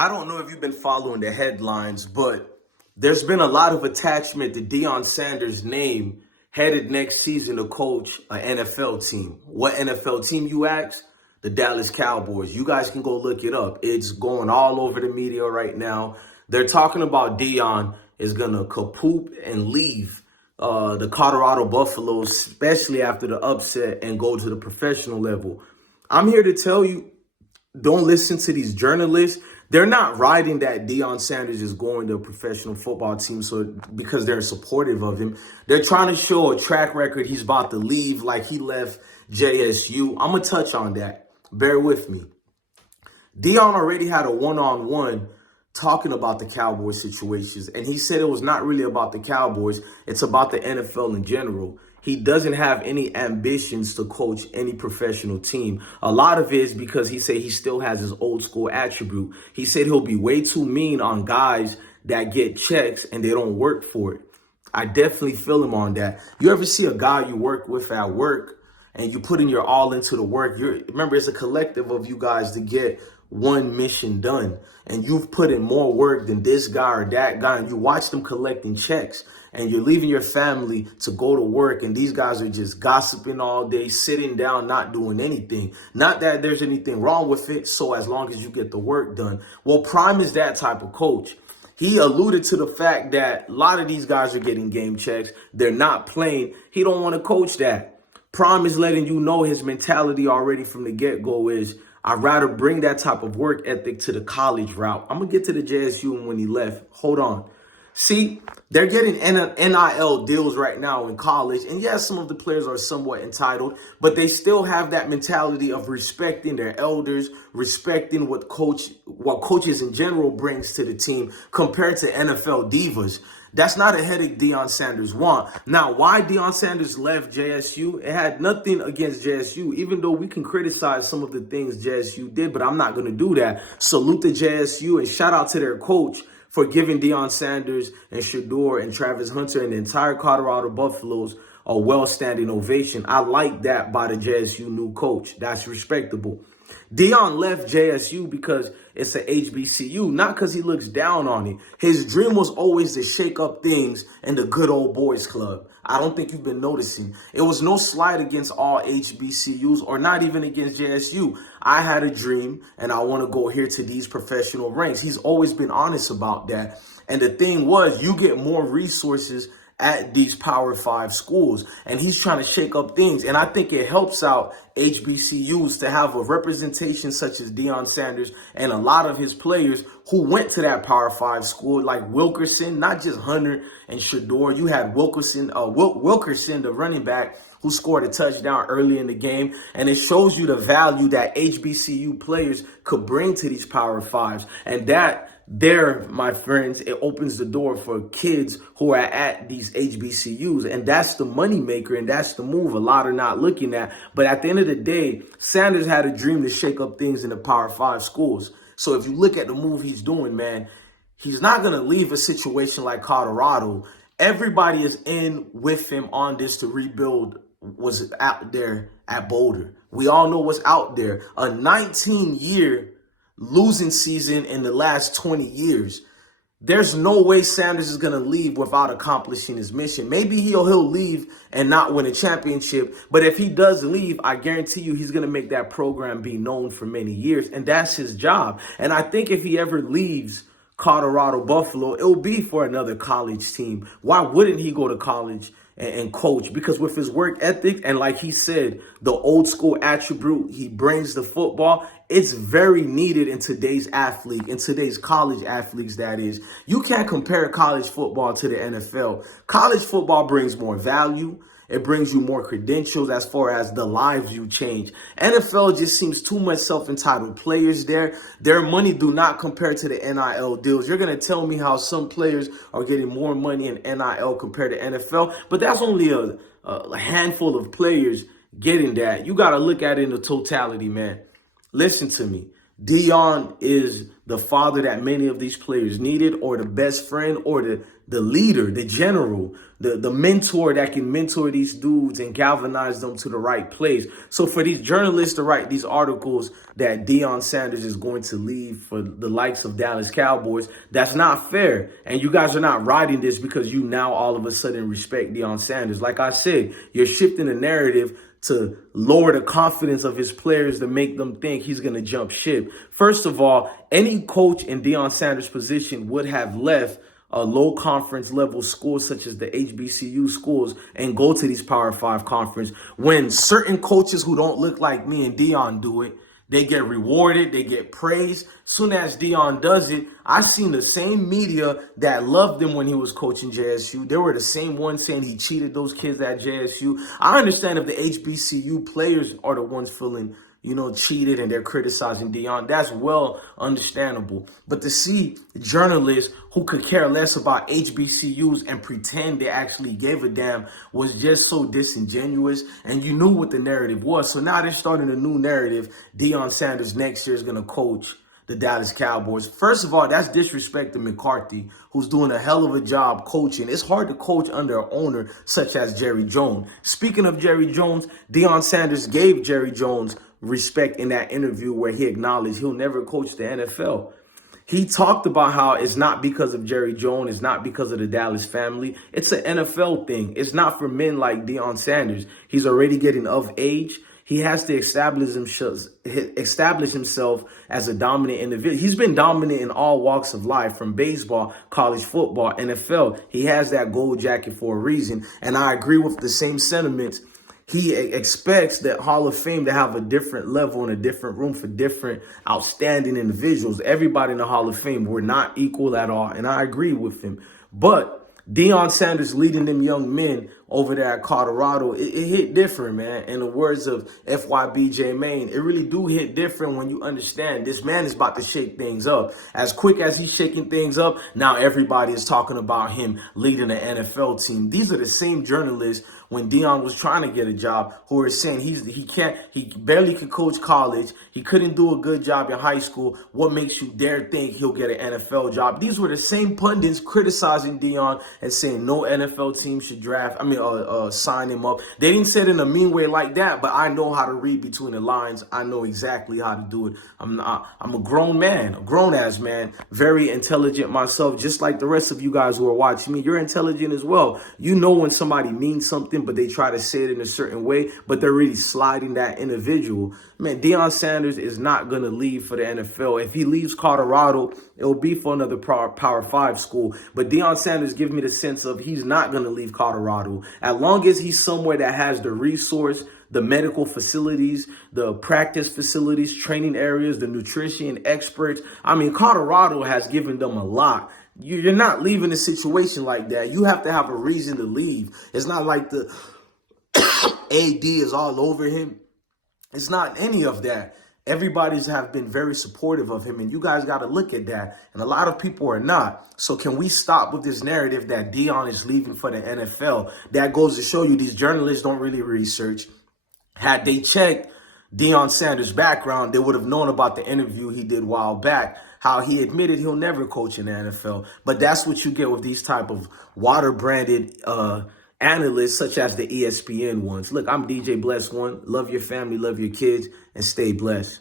I don't know if you've been following the headlines, but there's been a lot of attachment to Deion Sanders' name headed next season to coach an NFL team. What NFL team, you ask? The Dallas Cowboys. You guys can go look it up. It's going all over the media right now. They're talking about Deion is going to kapoop and leave the Colorado Buffaloes, especially after the upset, and go to the professional level. I'm here to tell you, don't listen to these journalists. They're not writing that Deion Sanders is going to a professional football team because they're supportive of him. They're trying to show a track record he's about to leave like he left JSU. I'm going to touch on that. Bear with me. Deion already had a one-on-one talking about the Cowboys situations, and he said it was not really about the Cowboys. It's about the NFL in general. He doesn't have any ambitions to coach any professional team. A lot of it is because he said he still has his old school attribute. He said he'll be way too mean on guys that get checks and they don't work for it. I definitely feel him on that. You ever see a guy you work with at work and you put in your all into the work? Remember, it's a collective of you guys to get one mission done. And you've put in more work than this guy or that guy, and you watch them collecting checks. And you're leaving your family to go to work, and these guys are just gossiping all day, sitting down, not doing anything. Not that there's anything wrong with it, so as long as you get the work done. Well, Prime is that type of coach. He alluded to the fact that a lot of these guys are getting game checks. They're not playing. He don't want to coach that. Prime is letting you know his mentality already from the get-go is, I'd rather bring that type of work ethic to the college route. I'm going to get to the JSU when he left. Hold on. See, they're getting NIL deals right now in college. And yes, some of the players are somewhat entitled, but they still have that mentality of respecting their elders, respecting what coaches in general brings to the team compared to NFL divas. That's not a headache Deion Sanders want. Now, why Deion Sanders left JSU? It had nothing against JSU, even though we can criticize some of the things JSU did, but I'm not going to do that. Salute to JSU and shout out to their coach for giving Deion Sanders and Shador and Travis Hunter and the entire Colorado Buffaloes a well-standing ovation. I like that by the JSU new coach. That's respectable. Deion left JSU because it's an HBCU, not because he looks down on it. His dream was always to shake up things in the good old boys club. I don't think you've been noticing. It was no slight against all HBCUs or not even against JSU. I had a dream and I want to go here to these professional ranks. He's always been honest about that. And the thing was, you get more resources at these Power 5 schools, and he's trying to shake up things. And I think it helps out HBCUs to have a representation such as Deion Sanders and a lot of his players who went to that Power 5 school, like Wilkerson, not just Hunter and Shador. You had Wilkerson, the running back, who scored a touchdown early in the game. And it shows you the value that HBCU players could bring to these Power 5s. And that there, my friends, it opens the door for kids who are at these HBCUs. And that's the money maker, and that's the move a lot are not looking at. But at the end of the day, Sanders had a dream to shake up things in the Power 5 schools. So if you look at the move he's doing, man, he's not going to leave a situation like Colorado. Everybody is in with him on this to rebuild what's out there at Boulder. We all know what's out there. A 19-year losing season in the last 20 years. There's no way Sanders is going to leave without accomplishing his mission. Maybe he'll leave and not win a championship. But if he does leave, I guarantee you he's going to make that program be known for many years. And that's his job. And I think if he ever leaves Colorado Buffalo, it'll be for another college team. Why wouldn't he go to college and coach? Because with his work ethic and, like he said, the old school attribute he brings to football, it's very needed in today's athlete, in today's college athletes, that is. You can't compare college football to the NFL. College football brings more value. It brings you more credentials as far as the lives you change. NFL just seems too much self-entitled players there. Their money do not compare to the NIL deals. You're going to tell me how some players are getting more money in NIL compared to NFL, but that's only a handful of players getting that. You got to look at it in the totality, man. Listen to me. Deion is the father that many of these players needed, or the best friend, or the leader, the general, the mentor that can mentor these dudes and galvanize them to the right place. So for these journalists to write these articles that Deion Sanders is going to leave for the likes of Dallas Cowboys, that's not fair. And you guys are not writing this because you now all of a sudden respect Deion Sanders. Like I said, you're shifting the narrative to lower the confidence of his players to make them think he's going to jump ship. First of all, any coach in Deion Sanders' position would have left a low conference level schools such as the HBCU schools and go to these Power 5 conference. When certain coaches who don't look like me and Deion do it, they get rewarded, they get praised. Soon as Deion does it, I seen the same media that loved him when he was coaching JSU. They were the same ones saying he cheated those kids at JSU. I understand if the HBCU players are the ones feeling, cheated and they're criticizing Deion. That's well understandable. But to see journalists who could care less about HBCUs and pretend they actually gave a damn was just so disingenuous. And you knew what the narrative was. So now they're starting a new narrative. Deion Sanders next year is going to coach the Dallas Cowboys. First of all, that's disrespect to McCarthy, who's doing a hell of a job coaching. It's hard to coach under an owner such as Jerry Jones. Speaking of Jerry Jones, Deion Sanders gave Jerry Jones respect in that interview where he acknowledged he'll never coach the NFL. He talked about how it's not because of Jerry Jones, it's not because of the Dallas family. It's an NFL thing. It's not for men like Deion Sanders. He's already getting of age. He has to establish himself as a dominant individual. He's been dominant in all walks of life, from baseball, college football, NFL. He has that gold jacket for a reason. And I agree with the same sentiments. He expects that Hall of Fame to have a different level and a different room for different outstanding individuals. Everybody in the Hall of Fame, we're not equal at all. And I agree with him. But Deion Sanders leading them young men over there at Colorado, it hit different, man. In the words of FYBJ Maine, it really do hit different when you understand this man is about to shake things up. As quick as he's shaking things up, now everybody is talking about him leading the NFL team. These are the same journalists when Deion was trying to get a job who were saying he barely could coach college. He couldn't do a good job in high school. What makes you dare think he'll get an NFL job? These were the same pundits criticizing Deion and saying no NFL team should sign him up. They didn't say it in a mean way like that, but I know how to read between the lines. I know exactly how to do it. I'm a grown man, a grown-ass man, very intelligent myself, just like the rest of you guys who are watching me. You're intelligent as well. You know when somebody means something, but they try to say it in a certain way, but they're really sliding that individual. Man, Deion Sanders is not going to leave for the NFL. If he leaves Colorado, it'll be for another Power 5 school. But Deion Sanders gives me the sense of he's not going to leave Colorado. As long as he's somewhere that has the resource, the medical facilities, the practice facilities, training areas, the nutrition experts. I mean, Colorado has given them a lot. You're not leaving a situation like that. You have to have a reason to leave. It's not like the AD is all over him. It's not any of that. Everybody's have been very supportive of him, and you guys got to look at that. And a lot of people are not. So can we stop with this narrative that Deion is leaving for the NFL? That goes to show you these journalists don't really research. Had they checked Deion Sanders' background, they would have known about the interview he did a while back, how he admitted he'll never coach in the NFL. But that's what you get with these type of water-branded analysts such as the ESPN ones. Look, I'm DJ Bless One. Love your family, love your kids, and stay blessed.